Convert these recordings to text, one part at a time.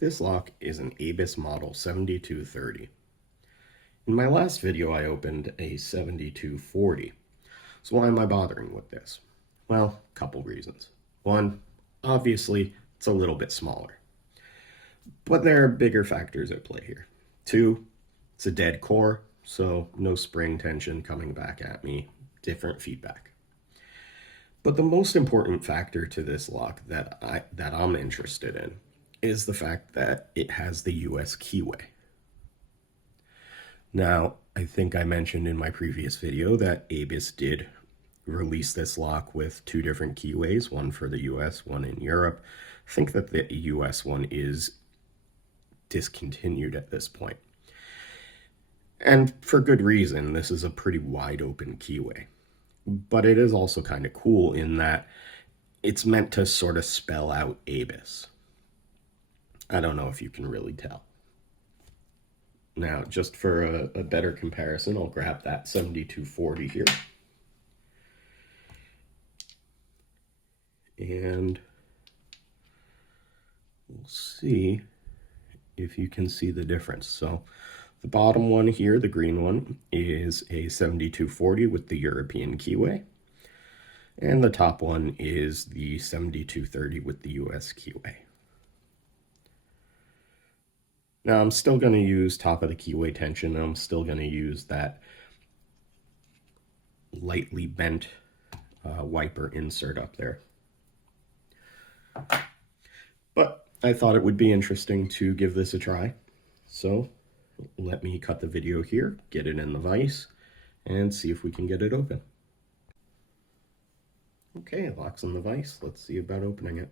This lock is an ABUS model 7230. In my last video, I opened a 7240. So why am I bothering with this? Well, a couple reasons. One, obviously, it's a little bit smaller. But there are bigger factors at play here. Two, it's a dead core, so no spring tension coming back at me, different feedback. But the most important factor to this lock that I'm interested in is the fact that it has the US keyway. Now, I think I mentioned in my previous video that ABUS did release this lock with two different keyways, one for the US, one in Europe. I think that the US one is discontinued at this point. And for good reason, this is a pretty wide open keyway. But it is also kind of cool in that it's meant to sort of spell out ABUS. I don't know if you can really tell. Now, just for a better comparison, I'll grab that 7240 here. And we'll see if you can see the difference. So the bottom one here, the green one, is a 7240 with the European keyway. And the top one is the 7230 with the US keyway. Now I'm still going to use top of the keyway tension. I'm still going to use that lightly bent wiper insert up there. But I thought it would be interesting to give this a try. So let me cut the video here, get it in the vise, and see if we can get it open. Okay, it locks in the vise. Let's see about opening it.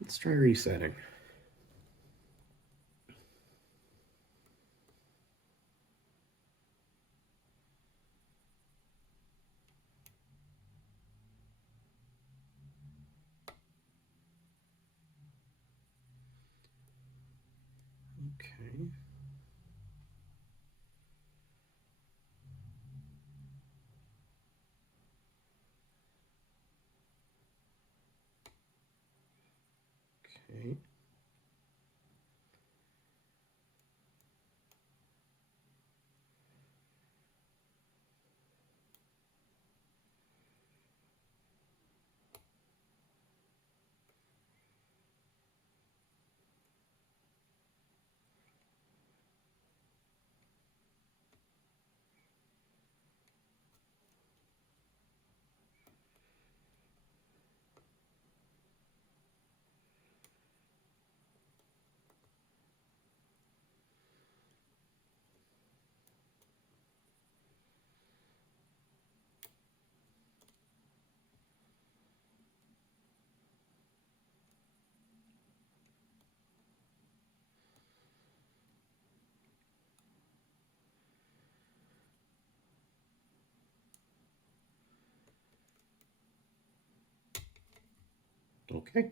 Let's try resetting. Okay. Okay. Okay.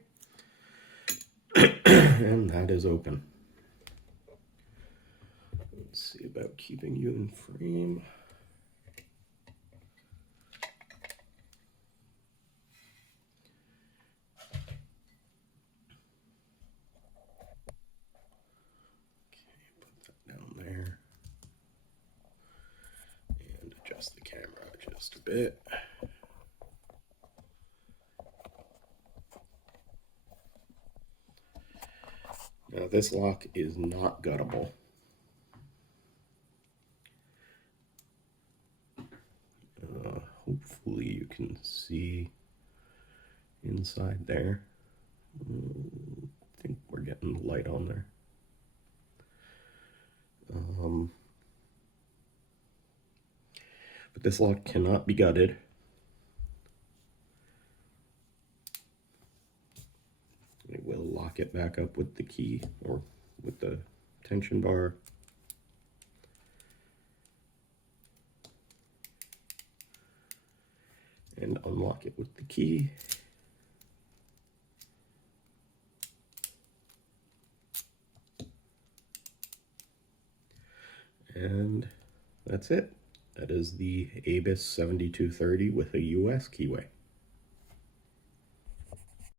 And that is open. Let's see about keeping you in frame. Okay, put that down there. adjust the camera just a bit. Now this lock is not guttable. Hopefully you can see inside there. I think we're getting the light on there. But this lock cannot be gutted. It will lock it back up with the key or with the tension bar. And unlock it with the key. And that's it. That is the ABUS 7230 with a US keyway.